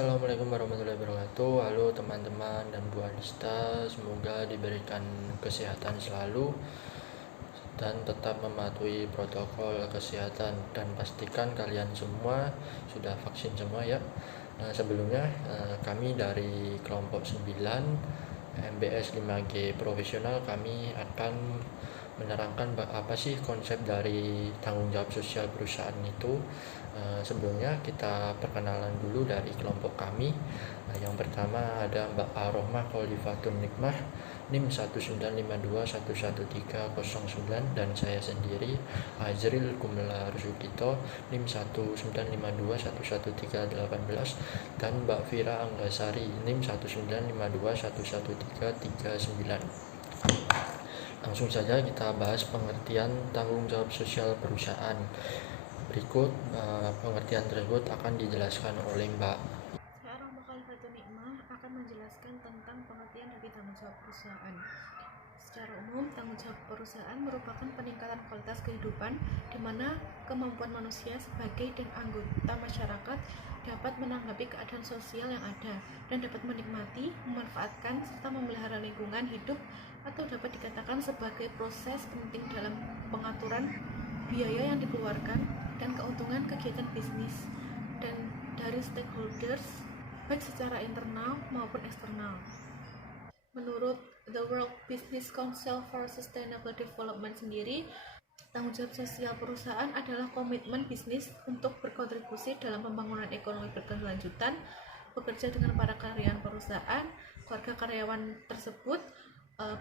Assalamualaikum warahmatullahi wabarakatuh. Halo teman-teman dan Bu Anista, semoga diberikan kesehatan selalu dan tetap mematuhi protokol kesehatan, dan pastikan kalian semua sudah vaksin semua ya. Sebelumnya kami dari kelompok 9 MBS 5G profesional, kami akan menerangkan apa sih konsep dari tanggung jawab sosial perusahaan itu. Sebelumnya kita perkenalan dulu dari kelompok kami. Yang pertama ada Mbak Arohmah Khalifatun Nikmah, NIM 195211309, dan saya sendiri Azril Gumela Rusukito, NIM 195211318, dan Mbak Vira Anggasari, NIM 195211339. Langsung saja kita bahas pengertian tanggung jawab sosial perusahaan. Berikut pengertian tersebut akan dijelaskan oleh Mbak. Saya Arohmah Khalifatun Nikmah akan menjelaskan tentang pengertian dari tanggung jawab perusahaan. Secara umum, tanggung jawab perusahaan merupakan peningkatan kualitas kehidupan di mana kemampuan manusia sebagai dan anggota masyarakat dapat menanggapi keadaan sosial yang ada dan dapat menikmati, memanfaatkan, serta memelihara lingkungan hidup, atau dapat dikatakan sebagai proses penting dalam pengaturan biaya yang dikeluarkan dan keuntungan kegiatan bisnis dan dari stakeholders baik secara internal maupun eksternal. Menurut The World Business Council for Sustainable Development sendiri, tanggung jawab sosial perusahaan adalah komitmen bisnis untuk berkontribusi dalam pembangunan ekonomi berkelanjutan, bekerja dengan para karyawan perusahaan, keluarga karyawan tersebut,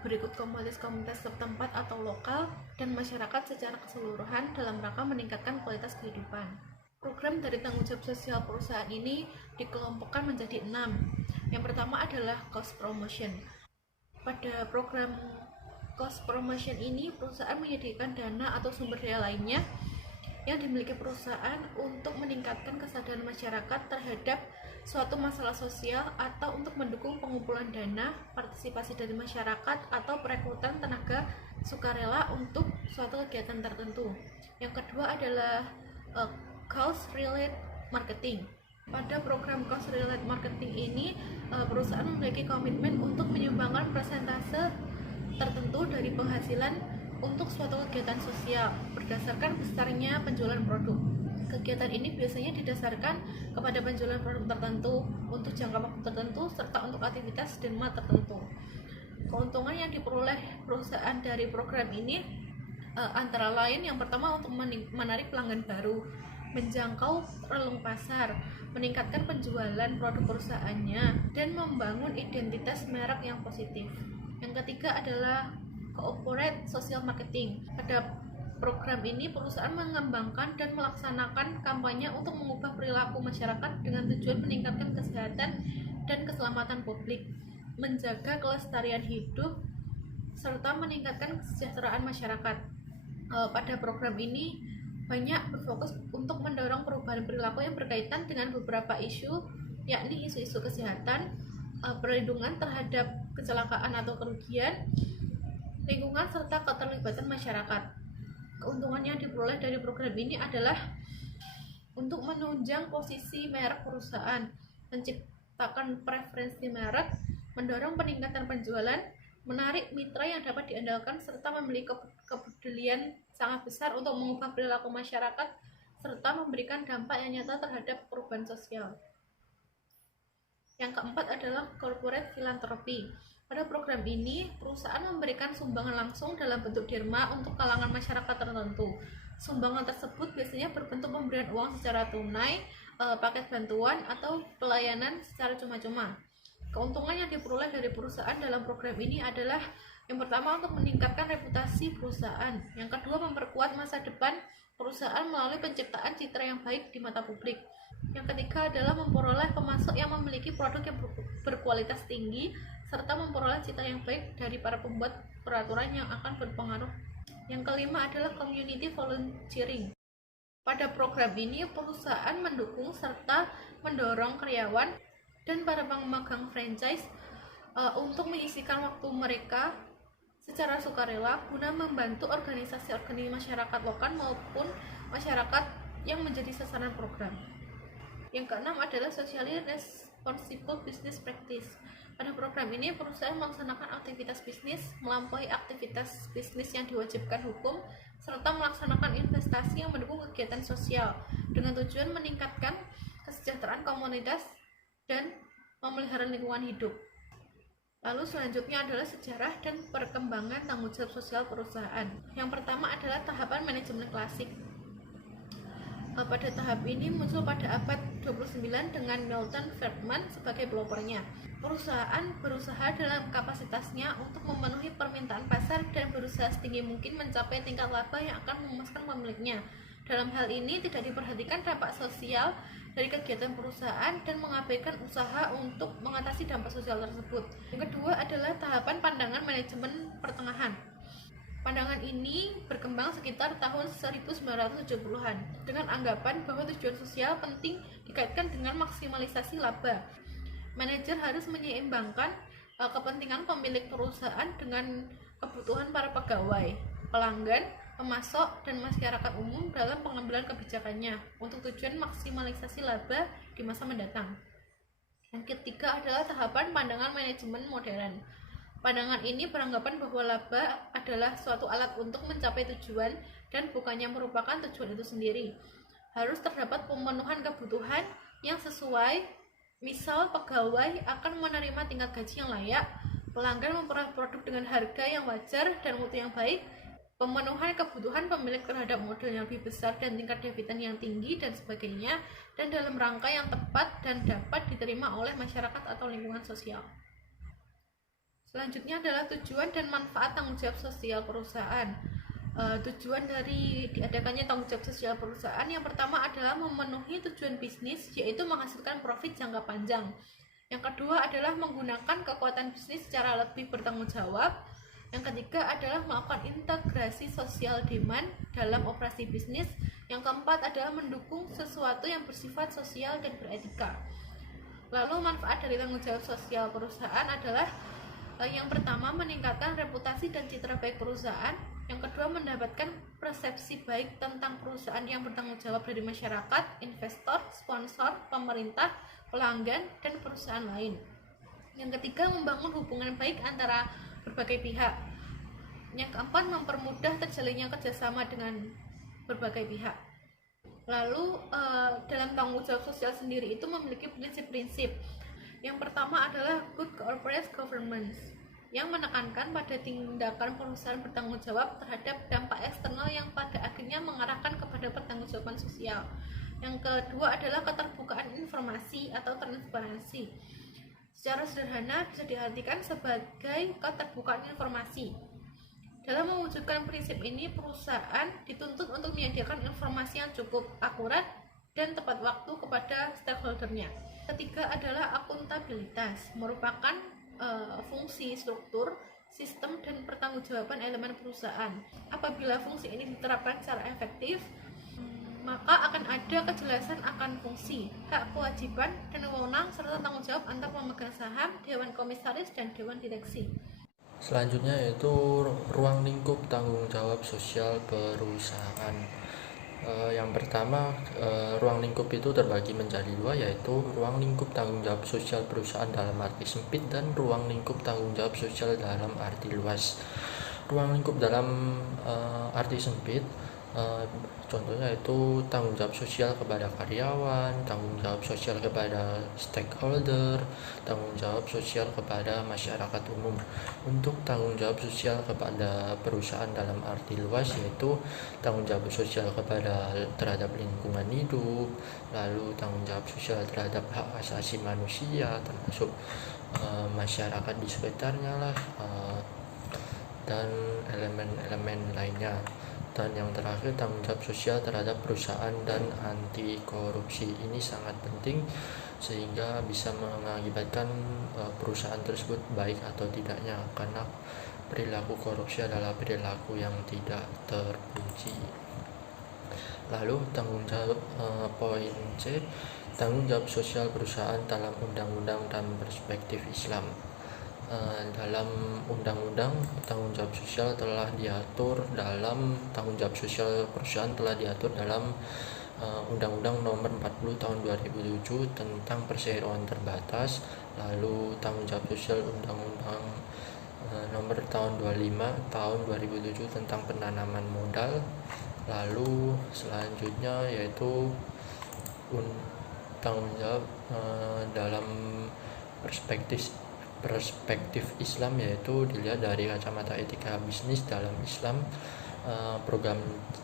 berikut komunitas-komunitas setempat atau lokal, dan masyarakat secara keseluruhan dalam rangka meningkatkan kualitas kehidupan. Program dari tanggung jawab sosial perusahaan ini dikelompokkan menjadi 6. Yang pertama adalah cost promotion. Pada program cost promotion ini, perusahaan menyediakan dana atau sumber daya lainnya yang dimiliki perusahaan untuk meningkatkan kesadaran masyarakat terhadap suatu masalah sosial atau untuk mendukung pengumpulan dana, partisipasi dari masyarakat, atau perekrutan tenaga sukarela untuk suatu kegiatan tertentu. Yang kedua adalah cost-related marketing. Pada program cost-related marketing ini, perusahaan memiliki komitmen untuk menyumbangkan persentase tertentu dari penghasilan untuk suatu kegiatan sosial berdasarkan besarnya penjualan produk. Kegiatan ini biasanya didasarkan kepada penjualan produk tertentu untuk jangka waktu tertentu serta untuk aktivitas derma tertentu. Keuntungan yang diperoleh perusahaan dari program ini antara lain yang pertama untuk menarik pelanggan baru, menjangkau relung pasar, meningkatkan penjualan produk perusahaannya, dan membangun identitas merek yang positif. Yang ketiga adalah corporate social marketing. Pada program ini perusahaan mengembangkan dan melaksanakan kampanye untuk mengubah perilaku masyarakat dengan tujuan meningkatkan kesehatan dan keselamatan publik, menjaga kelestarian hidup, serta meningkatkan kesejahteraan masyarakat. Pada program ini banyak berfokus untuk mendorong perubahan perilaku yang berkaitan dengan beberapa isu, yakni isu-isu kesehatan, perlindungan terhadap kecelakaan atau kerugian, lingkungan, serta keterlibatan masyarakat. Keuntungan yang diperoleh dari program ini adalah untuk menunjang posisi merek perusahaan, menciptakan preferensi merek, mendorong peningkatan penjualan, menarik mitra yang dapat diandalkan, serta memiliki kepedulian sangat besar untuk mengubah perilaku masyarakat, serta memberikan dampak yang nyata terhadap perubahan sosial. Yang keempat adalah corporate philanthropy. Pada program ini, perusahaan memberikan sumbangan langsung dalam bentuk derma untuk kalangan masyarakat tertentu. Sumbangan tersebut biasanya berbentuk pemberian uang secara tunai, paket bantuan, atau pelayanan secara cuma-cuma. Keuntungan yang diperoleh dari perusahaan dalam program ini adalah yang pertama untuk meningkatkan reputasi perusahaan, yang kedua memperkuat masa depan perusahaan melalui penciptaan citra yang baik di mata publik, yang ketiga adalah memperoleh pemasok yang memiliki produk yang berkualitas tinggi, serta memperoleh citra yang baik dari para pembuat peraturan yang akan berpengaruh. Yang kelima adalah community volunteering. Pada program ini, perusahaan mendukung serta mendorong karyawan dan para pemegang franchise untuk mengisikan waktu mereka secara sukarela guna membantu organisasi-organisasi masyarakat lokal maupun masyarakat yang menjadi sasaran program. Yang keenam adalah socially Responsible Business Practice. Pada program ini, perusahaan melaksanakan aktivitas bisnis melampaui aktivitas bisnis yang diwajibkan hukum, serta melaksanakan investasi yang mendukung kegiatan sosial dengan tujuan meningkatkan kesejahteraan komunitas dan memelihara lingkungan hidup. Lalu selanjutnya adalah sejarah dan perkembangan tanggung jawab sosial perusahaan. Yang pertama adalah tahapan manajemen klasik. Pada tahap ini muncul pada abad 29 dengan Milton Friedman sebagai pelopornya. Perusahaan berusaha dalam kapasitasnya untuk memenuhi permintaan pasar dan berusaha setinggi mungkin mencapai tingkat laba yang akan memuaskan pemiliknya. Dalam hal ini tidak diperhatikan dampak sosial dari kegiatan perusahaan dan mengabaikan usaha untuk mengatasi dampak sosial tersebut. Yang kedua adalah tahapan pandangan manajemen pertengahan. Pandangan ini berkembang sekitar tahun 1970-an dengan anggapan bahwa tujuan sosial penting dikaitkan dengan maksimalisasi laba. Manajer harus menyeimbangkan kepentingan pemilik perusahaan dengan kebutuhan para pegawai, pelanggan, pemasok, dan masyarakat umum dalam pengambilan kebijakannya untuk tujuan maksimalisasi laba di masa mendatang. Yang ketiga adalah tahapan pandangan manajemen modern. Pandangan ini beranggapan bahwa laba adalah suatu alat untuk mencapai tujuan dan bukannya merupakan tujuan itu sendiri. Harus terdapat pemenuhan kebutuhan yang sesuai, misal pegawai akan menerima tingkat gaji yang layak, pelanggan memperoleh produk dengan harga yang wajar dan mutu yang baik, pemenuhan kebutuhan pemilik terhadap modal yang lebih besar dan tingkat dividen yang tinggi dan sebagainya, dan dalam rangka yang tepat dan dapat diterima oleh masyarakat atau lingkungan sosial. Selanjutnya adalah tujuan dan manfaat tanggung jawab sosial perusahaan. Tujuan dari diadakannya tanggung jawab sosial perusahaan yang pertama adalah memenuhi tujuan bisnis, yaitu menghasilkan profit jangka panjang. Yang kedua adalah menggunakan kekuatan bisnis secara lebih bertanggung jawab. Yang ketiga adalah melakukan integrasi sosial demand dalam operasi bisnis. Yang keempat adalah mendukung sesuatu yang bersifat sosial dan beretika. Lalu manfaat dari tanggung jawab sosial perusahaan adalah yang pertama, meningkatkan reputasi dan citra baik perusahaan. Yang kedua, mendapatkan persepsi baik tentang perusahaan yang bertanggung jawab dari masyarakat, investor, sponsor, pemerintah, pelanggan, dan perusahaan lain. Yang ketiga, membangun hubungan baik antara berbagai pihak. Yang keempat, mempermudah terjalinnya kerjasama dengan berbagai pihak. Lalu, dalam tanggung jawab sosial sendiri itu memiliki prinsip-prinsip. Yang pertama adalah good corporate governance, yang menekankan pada tindakan perusahaan bertanggung jawab terhadap dampak eksternal yang pada akhirnya mengarahkan kepada pertanggungjawaban sosial. Yang kedua adalah keterbukaan informasi atau transparansi. Secara sederhana bisa diartikan sebagai keterbukaan informasi. Dalam mewujudkan prinsip ini, perusahaan dituntut untuk menyediakan informasi yang cukup akurat dan tepat waktu kepada stakeholdernya. Ketiga adalah akuntabilitas, merupakan fungsi struktur, sistem, dan pertanggungjawaban elemen perusahaan. Apabila fungsi ini diterapkan secara efektif, maka akan ada kejelasan akan fungsi, hak kewajiban, dan wewenang serta tanggung jawab antar pemegang saham, dewan komisaris, dan dewan direksi. Selanjutnya yaitu ruang lingkup tanggung jawab sosial perusahaan. Yang pertama, ruang lingkup itu terbagi menjadi dua, yaitu ruang lingkup tanggung jawab sosial perusahaan dalam arti sempit dan ruang lingkup tanggung jawab sosial dalam arti luas. Ruang lingkup dalam arti sempit, contohnya itu tanggung jawab sosial kepada karyawan, tanggung jawab sosial kepada stakeholder, tanggung jawab sosial kepada masyarakat umum. Untuk tanggung jawab sosial kepada perusahaan dalam arti luas, yaitu tanggung jawab sosial terhadap lingkungan hidup, lalu tanggung jawab sosial terhadap hak asasi manusia, termasuk masyarakat di sekitarnya lah, dan elemen-elemen lainnya. Dan yang terakhir, tanggung jawab sosial terhadap perusahaan dan anti korupsi. Ini sangat penting sehingga bisa mengakibatkan perusahaan tersebut baik atau tidaknya, karena perilaku korupsi adalah perilaku yang tidak terpuji. Lalu tanggung jawab poin C, tanggung jawab sosial perusahaan dalam undang-undang dan perspektif Islam. Dalam undang-undang tanggung jawab sosial telah diatur dalam tanggung jawab sosial perusahaan telah diatur dalam Undang-Undang Nomor 40 Tahun 2007 tentang perseroan terbatas, lalu tanggung jawab sosial Undang-Undang Nomor Tahun 25 Tahun 2007 tentang penanaman modal, lalu selanjutnya yaitu tanggung jawab dalam perspektif Islam, yaitu dilihat dari kacamata etika bisnis dalam Islam. Program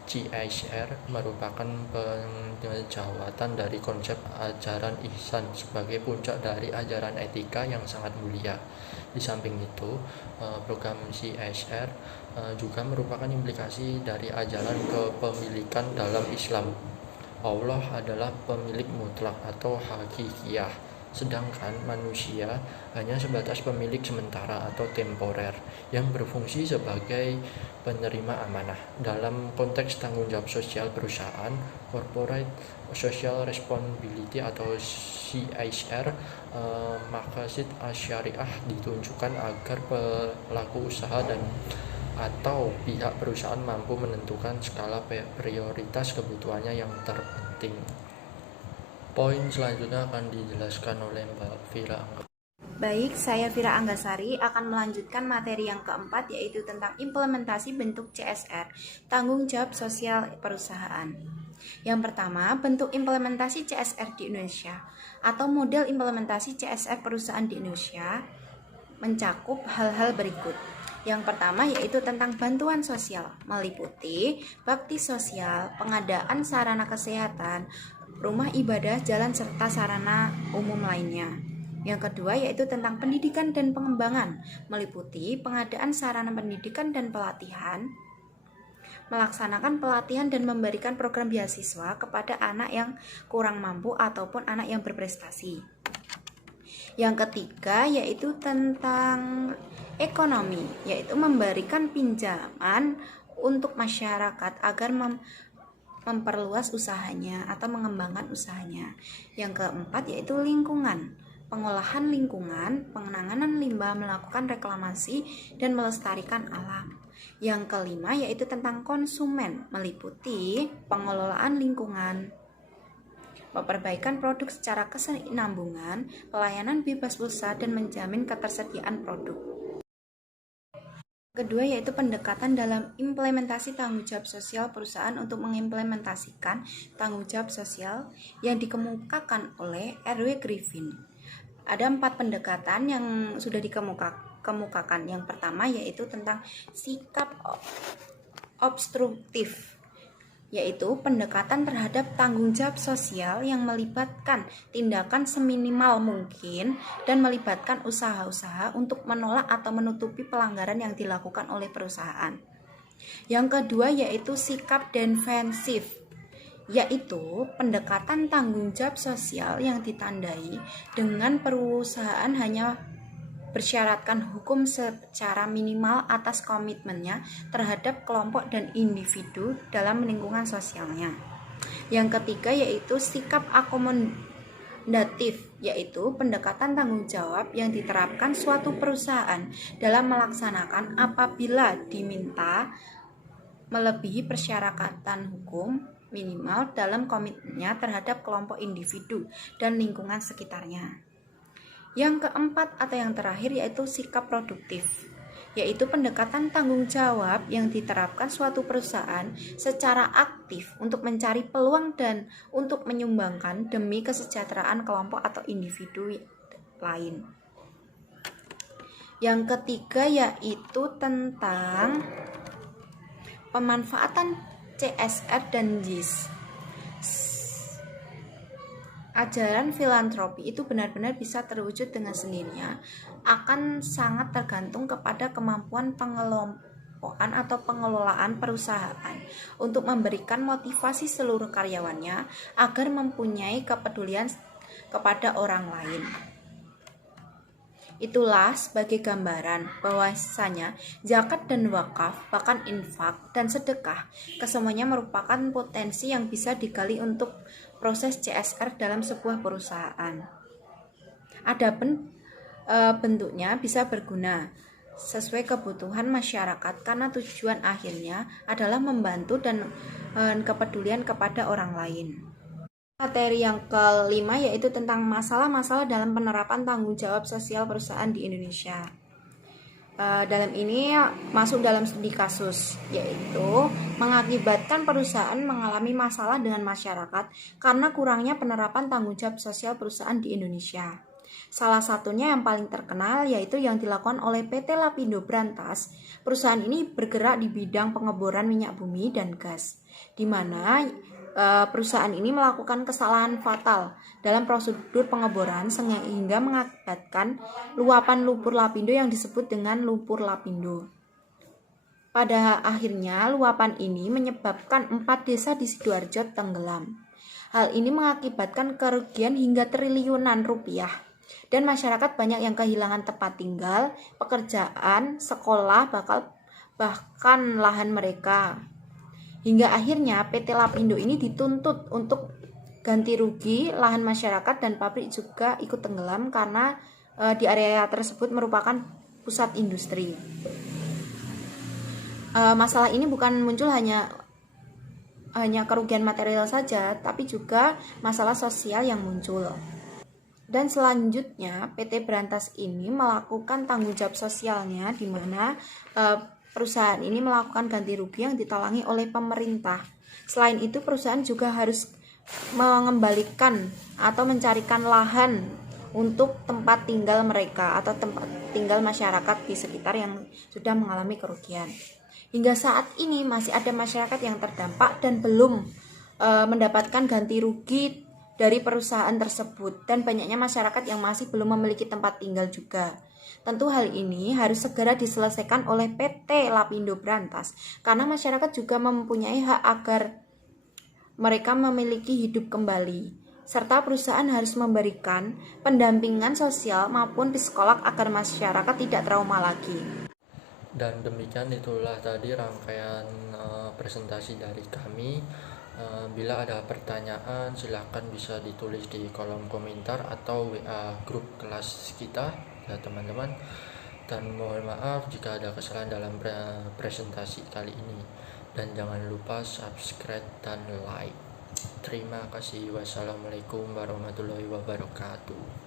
CISR merupakan penjawatan dari konsep ajaran ihsan sebagai puncak dari ajaran etika yang sangat mulia. Di samping itu, program CISR juga merupakan implikasi dari ajaran kepemilikan dalam Islam. Allah adalah pemilik mutlak atau hakikiyah, sedangkan manusia hanya sebatas pemilik sementara atau temporer yang berfungsi sebagai penerima amanah. Dalam konteks tanggung jawab sosial perusahaan, corporate social responsibility atau CSR, maqasid syariah ditunjukkan agar pelaku usaha dan atau pihak perusahaan mampu menentukan skala prioritas kebutuhannya yang terpenting. Poin selanjutnya akan dijelaskan oleh Mbak Vira Angga. Baik, saya Vira Anggasari akan melanjutkan materi yang keempat, yaitu tentang implementasi bentuk CSR, tanggung jawab sosial perusahaan. Yang pertama, bentuk implementasi CSR di Indonesia atau model implementasi CSR perusahaan di Indonesia mencakup hal-hal berikut. Yang pertama yaitu tentang bantuan sosial, meliputi bakti sosial, pengadaan sarana kesehatan, rumah ibadah, jalan serta sarana umum lainnya. Yang kedua yaitu tentang pendidikan dan pengembangan, meliputi pengadaan sarana pendidikan dan pelatihan, melaksanakan pelatihan dan memberikan program beasiswa kepada anak yang kurang mampu ataupun anak yang berprestasi. Yang ketiga yaitu tentang ekonomi, yaitu memberikan pinjaman untuk masyarakat agar memperluas usahanya atau mengembangkan usahanya. Yang keempat yaitu lingkungan, pengolahan lingkungan, penanganan limbah, melakukan reklamasi dan melestarikan alam. Yang kelima yaitu tentang konsumen, meliputi pengelolaan lingkungan, memperbaikan produk secara kesinambungan, pelayanan bebas pulsa, dan menjamin ketersediaan produk. Kedua yaitu pendekatan dalam implementasi tanggung jawab sosial perusahaan untuk mengimplementasikan tanggung jawab sosial yang dikemukakan oleh R.W. Griffin. Ada 4 pendekatan yang sudah dikemukakan. Yang pertama yaitu tentang sikap obstruktif, yaitu pendekatan terhadap tanggung jawab sosial yang melibatkan tindakan seminimal mungkin dan melibatkan usaha-usaha untuk menolak atau menutupi pelanggaran yang dilakukan oleh perusahaan. Yang kedua yaitu sikap defensif, yaitu pendekatan tanggung jawab sosial yang ditandai dengan perusahaan hanya bersyaratkan hukum secara minimal atas komitmennya terhadap kelompok dan individu dalam lingkungan sosialnya. Yang ketiga yaitu sikap akomodatif, yaitu pendekatan tanggung jawab yang diterapkan suatu perusahaan dalam melaksanakan apabila diminta melebihi persyaratan hukum minimal dalam komitmennya terhadap kelompok individu dan lingkungan sekitarnya. Yang keempat atau yang terakhir yaitu sikap produktif, yaitu pendekatan tanggung jawab yang diterapkan suatu perusahaan secara aktif untuk mencari peluang dan untuk menyumbangkan demi kesejahteraan kelompok atau individu lain. Yang ketiga yaitu tentang pemanfaatan CSR dan JIS. Ajaran filantropi itu benar-benar bisa terwujud dengan sendirinya, akan sangat tergantung kepada kemampuan pengelompokan atau pengelolaan perusahaan untuk memberikan motivasi seluruh karyawannya agar mempunyai kepedulian kepada orang lain. Itulah sebagai gambaran bahwasanya zakat dan wakaf, bahkan infak dan sedekah, kesemuanya merupakan potensi yang bisa digali untuk proses CSR dalam sebuah perusahaan. Adapun bentuknya bisa berguna sesuai kebutuhan masyarakat karena tujuan akhirnya adalah membantu dan kepedulian kepada orang lain. Materi yang kelima yaitu tentang masalah-masalah dalam penerapan tanggung jawab sosial perusahaan di Indonesia. Dalam ini masuk dalam studi kasus, yaitu mengakibatkan perusahaan mengalami masalah dengan masyarakat karena kurangnya penerapan tanggung jawab sosial perusahaan di Indonesia. Salah satunya yang paling terkenal yaitu yang dilakukan oleh PT Lapindo Brantas. Perusahaan ini bergerak di bidang pengeboran minyak bumi dan gas, di mana perusahaan ini melakukan kesalahan fatal dalam prosedur pengeboran sehingga mengakibatkan luapan lumpur lapindo yang disebut dengan lumpur lapindo. Pada akhirnya luapan ini menyebabkan 4 desa di Sidoarjo tenggelam. Hal ini mengakibatkan kerugian hingga triliunan rupiah dan masyarakat banyak yang kehilangan tempat tinggal, pekerjaan, sekolah, bahkan lahan mereka. Hingga akhirnya PT Lapindo ini dituntut untuk ganti rugi, lahan masyarakat dan pabrik juga ikut tenggelam karena di area tersebut merupakan pusat industri. Masalah ini bukan muncul hanya kerugian material saja, tapi juga masalah sosial yang muncul. Dan selanjutnya PT Brantas ini melakukan tanggung jawab sosialnya, di mana perusahaan ini melakukan ganti rugi yang ditalangi oleh pemerintah. Selain itu, perusahaan juga harus mengembalikan atau mencarikan lahan untuk tempat tinggal mereka atau tempat tinggal masyarakat di sekitar yang sudah mengalami kerugian. Hingga saat ini masih ada masyarakat yang terdampak dan belum mendapatkan ganti rugi dari perusahaan tersebut, dan banyaknya masyarakat yang masih belum memiliki tempat tinggal juga. Tentu hal ini harus segera diselesaikan oleh PT Lapindo Brantas karena masyarakat juga mempunyai hak agar mereka memiliki hidup kembali, serta perusahaan harus memberikan pendampingan sosial maupun psikolog agar masyarakat tidak trauma lagi. Dan demikian itulah tadi rangkaian presentasi dari kami. Bila ada pertanyaan silahkan bisa ditulis di kolom komentar atau WA grup kelas kita ya teman-teman, dan mohon maaf jika ada kesalahan dalam presentasi kali ini, dan jangan lupa subscribe dan like. Terima kasih. Wassalamualaikum warahmatullahi wabarakatuh.